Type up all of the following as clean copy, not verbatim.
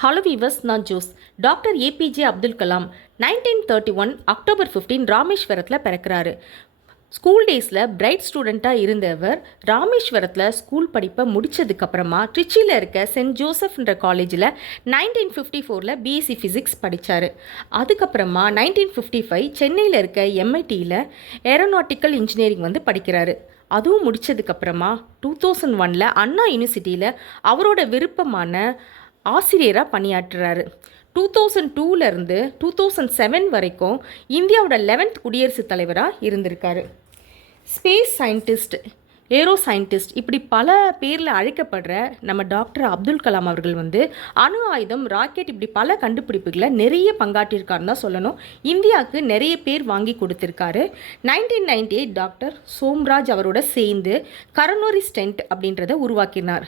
Hello viewers, நான் Jose. Doctor APJ Abdul Kalam 1931 October 15 ராமேஸ்வரத்தில் பிறக்கிறாரு. School டேஸில் பிரைட் ஸ்டூடெண்ட்டாக இருந்தவர் ராமேஸ்வரத்தில் ஸ்கூல் படிப்பை முடித்ததுக்கப்புறமா ட்ரிச்சியில் இருக்க சென்ட் ஜோசப்ன்ற காலேஜில் 1954 பிஎஸ்சி ஃபிசிக்ஸ் படித்தார். அதுக்கப்புறமா 1955 சென்னையில் இருக்க எம்ஐடியில் ஏரோநாட்டிக்கல் இன்ஜினியரிங் படிக்கிறாரு. அதுவும் முடித்ததுக்கப்புறமா 2001 அண்ணா யூனிவர்சிட்டியில் அவரோட விருப்பமான ஆசிரியராக பணியாற்றுறாரு. 2002லேருந்து 2007 வரைக்கும் இந்தியாவோட 11th குடியரசுத் தலைவராக இருந்திருக்காரு. ஸ்பேஸ் சயின்டிஸ்ட், ஏரோ சயின்டிஸ்ட், இப்படி பல பேரில் அழைக்கப்படுற நம்ம டாக்டர் அப்துல் கலாம் அவர்கள் அணு ஆயுதம், ராக்கெட், இப்படி பல கண்டுபிடிப்புகளை நிறைய பங்காற்றிருக்காருன்னு தான் சொல்லணும். இந்தியாவுக்கு நிறைய பேர் வாங்கி கொடுத்துருக்காரு. 1998 டாக்டர் சோம்ராஜ் அவரோட சேர்ந்து கரோனரி ஸ்டென்ட் அப்படின்றத உருவாக்கினார்.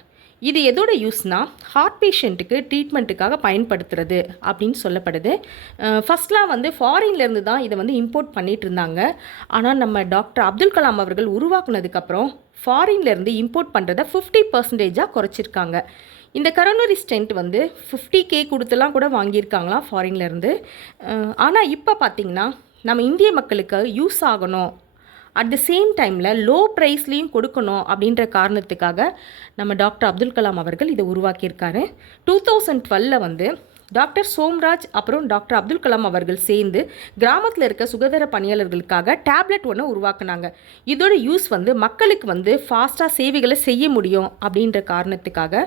இது எதோட யூஸ்னால் ஹார்ட் பேஷண்ட்டுக்கு ட்ரீட்மெண்ட்டுக்காக பயன்படுத்துறது அப்படின்னு சொல்லப்படுது. ஃபஸ்ட்லாம் ஃபாரின்லேருந்து தான் இதை இம்போர்ட் பண்ணிகிட்டு இருந்தாங்க. ஆனால் நம்ம டாக்டர் அப்துல் கலாம் அவர்கள் உருவாக்குனதுக்கப்புறம் ஃபாரின்லேருந்து இம்போர்ட் பண்ணுறதை 50% குறைச்சிருக்காங்க. இந்த கரோனரி ஸ்டென்ட் 50K கொடுத்துலாம் கூட வாங்கியிருக்காங்களாம் ஃபாரின்லேருந்து. ஆனால் இப்போ பார்த்திங்கன்னா நம்ம இந்திய மக்களுக்கு யூஸ் ஆகணும், அட் த சேம் டைமில் லோ ப்ரைஸ்லேயும் கொடுக்கணும் அப்படின்ற காரணத்துக்காக நம்ம டாக்டர் அப்துல் கலாம் அவர்கள் இதை உருவாக்கியிருக்காரு. 2012 டாக்டர் சோம்ராஜ் அப்புறம் டாக்டர் அப்துல் கலாம் அவர்கள் சேர்ந்து கிராமத்தில் இருக்க சுகாதார பணியாளர்களுக்காக டேப்லெட் ஒன்று உருவாக்குனாங்க. இதோட யூஸ் மக்களுக்கு ஃபாஸ்ட்டாக சேவைகளை செய்ய முடியும் அப்படின்ற காரணத்துக்காக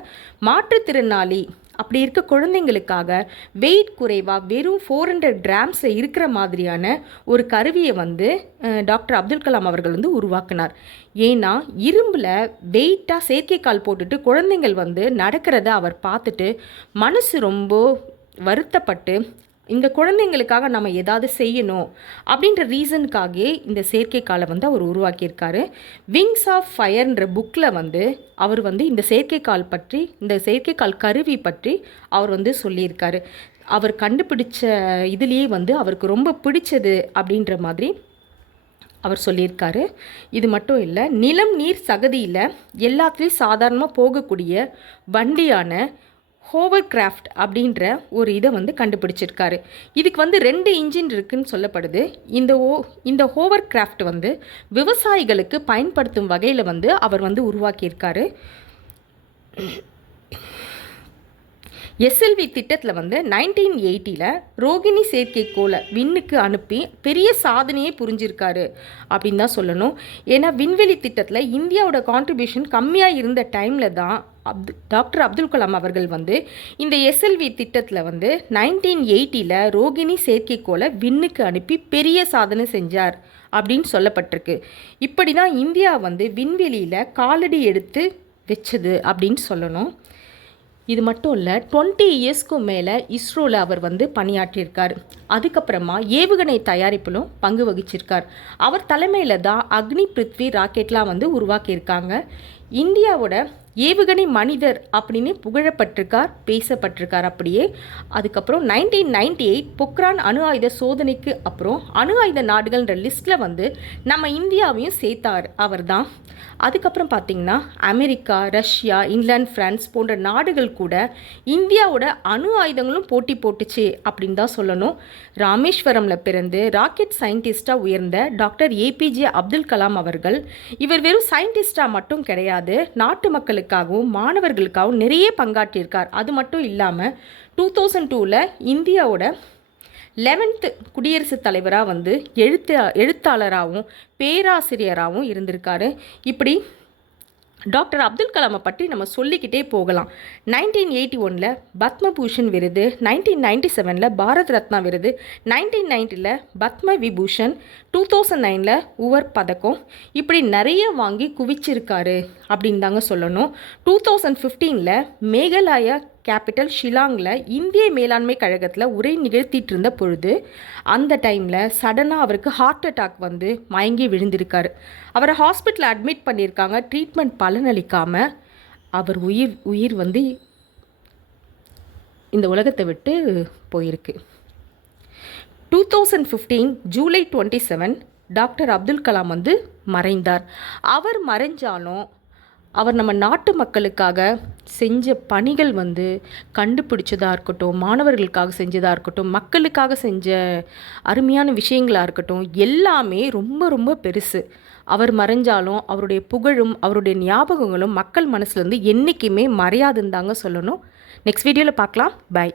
மாற்றுத்திறனாளி அப்படி இருக்க குழந்தைங்களுக்காக வெயிட் குறைவாக வெறும் 400 grams இருக்கிற மாதிரியான ஒரு கருவியை டாக்டர் அப்துல் கலாம் அவர்கள் உருவாக்கினார். ஏன்னா இரும்பில் வெயிட்டாக செயற்கைக்கால் போட்டுட்டு குழந்தைங்கள் நடக்கிறத அவர் பார்த்துட்டு மனசு ரொம்ப வருத்தப்பட்டு இந்த குழந்தைங்களுக்காக நம்ம ஏதாவது செய்யணும் அப்படின்ற ரீசனுக்காகவே இந்த செயற்கைக்காலை அவர் உருவாக்கியிருக்காரு. விங்ஸ் ஆஃப் ஃபயர்ன்ற புக்கில் அவர் இந்த செயற்கைக்கால் பற்றி, இந்த செயற்கைக்கால் கருவி பற்றி அவர் சொல்லியிருக்காரு. அவர் கண்டுபிடிச்ச இதுலேயே அவருக்கு ரொம்ப பிடிச்சது அப்படின்ற மாதிரி அவர் சொல்லியிருக்காரு. இது மட்டும் இல்லை, நிலம் நீர் சகதியில் எல்லாத்துலேயும் சாதாரணமாக போகக்கூடிய வண்டியான ஹோவர்கிராஃப்ட் அப்படின்ற ஒரு இதை கண்டுபிடிச்சிருக்காரு. இதுக்கு 2 இன்ஜின் இருக்குதுன்னு சொல்லப்படுது. இந்த ஹோவர்கிராஃப்ட் விவசாயிகளுக்கு பயன்படுத்தும் வகையில் அவர் உருவாக்கியிருக்காரு. எஸ்எல்வி திட்டத்தில் 1980 ரோகிணி செயற்கைக்கோளை விண்ணுக்கு அனுப்பி பெரிய சாதனையே புரிஞ்சிருக்காரு அப்படின்னு தான் சொல்லணும். ஏன்னா விண்வெளி திட்டத்தில் இந்தியாவோட கான்ட்ரிபியூஷன் கம்மியாக இருந்த டைமில் தான் டாக்டர் அப்துல் கலாம் அவர்கள் இந்த எஸ்எல்வி திட்டத்தில் 1980 ரோகிணி செயற்கைக்கோளை விண்ணுக்கு அனுப்பி பெரிய சாதனை செஞ்சார் அப்படின்னு சொல்லப்பட்டிருக்கு. இப்படி தான் இந்தியா விண்வெளியில் காலடி எடுத்து வச்சது அப்படின்னு சொல்லணும். இது மட்டும் இல்லை, 20 இயர்ஸ்க்கு மேலே இஸ்ரோவில் அவர் பணியாற்றியிருக்கார். அதுக்கப்புறமா ஏவுகணை தயாரிப்பிலும் பங்கு வகிச்சிருக்கார். அவர் தலைமையில் தான் அக்னி பிருத்வி ராக்கெட்லாம் உருவாக்கியிருக்காங்க. இந்தியாவோட ஏவுகணை மனிதர் அப்படின்னு புகழப்பட்டிருக்கார், பேசப்பட்டிருக்கார். அப்படியே அதுக்கப்புறம் 1998 பொக்ரான் அணு ஆயுத சோதனைக்கு அப்புறம் அணு ஆயுத நாடுகள்ன்ற லிஸ்ட்டில் நம்ம இந்தியாவையும் சேர்த்தார் அவர் தான். அதுக்கப்புறம் பார்த்திங்கன்னா அமெரிக்கா, ரஷ்யா, இங்கிலாந்து, ஃப்ரான்ஸ் போன்ற நாடுகள் கூட இந்தியாவோட அணு ஆயுதங்களும் போட்டி போட்டுச்சு அப்படின்னு தான் சொல்லணும். ராமேஸ்வரமில் பிறந்து ராக்கெட் சயின்டிஸ்டாக உயர்ந்த டாக்டர் ஏபிஜே அப்துல் கலாம் அவர்கள் இவர் வெறும் சயின்டிஸ்டாக மட்டும் கிடையாது, நாட்டு மக்களுக்காகவும் மாணவர்களுக்காகவும் நிறைய பங்காற்றியிருக்கார். அது மட்டும் இல்லாமல் 2002 இந்தியாவோட 11th குடியரசுத் தலைவராக எழுத்தாளராகவும் பேராசிரியராகவும் இருந்திருக்காரு. இப்படி டாக்டர் அப்துல் கலாமை பற்றி நம்ம சொல்லிக்கிட்டே போகலாம். 1981 பத்மபூஷன் விருது, 1997 பாரத் ரத்னா விருது, 1990 பத்ம விபூஷன், 2009 உவர் பதக்கம், இப்படி நிறைய வாங்கி குவிச்சிருக்காரு அப்படின்னு தாங்க சொல்லணும். 2015 மேகாலயா கேபிட்டல் ஷிலாங்கில் இந்திய மேலாண்மை கழகத்தில் உரை நிகழ்த்திட்டு இருந்த பொழுது அந்த டைமில் சடனாக அவருக்கு ஹார்ட் அட்டாக் மயங்கி விழுந்திருக்காரு. அவரை ஹாஸ்பிட்டலில் அட்மிட் பண்ணியிருக்காங்க. ட்ரீட்மெண்ட் பலனளிக்காமல் அவர் உயிர் இந்த உலகத்தை விட்டு போயிருக்கு. 2015 ஜூலை 27 டாக்டர் அப்துல் கலாம் மறைந்தார். அவர் மறைஞ்சாலும் அவர் நம்ம நாட்டு மக்களுக்காக செஞ்ச பணிகள் வந்து கண்டுபிடிச்சதாக இருக்கட்டும், மாணவர்களுக்காக செஞ்சதாக இருக்கட்டும், மக்களுக்காக செஞ்ச அருமையான விஷயங்களாக இருக்கட்டும், எல்லாமே ரொம்ப ரொம்ப பெருசு. அவர் மறைஞ்சாலும் அவருடைய புகழும் அவருடைய ஞாபகங்களும் மக்கள் மனசுலேருந்து என்றைக்குமே மறையாதுன்னு தாங்க சொல்லணும். நெக்ஸ்ட் வீடியோவில் பார்க்கலாம். பை.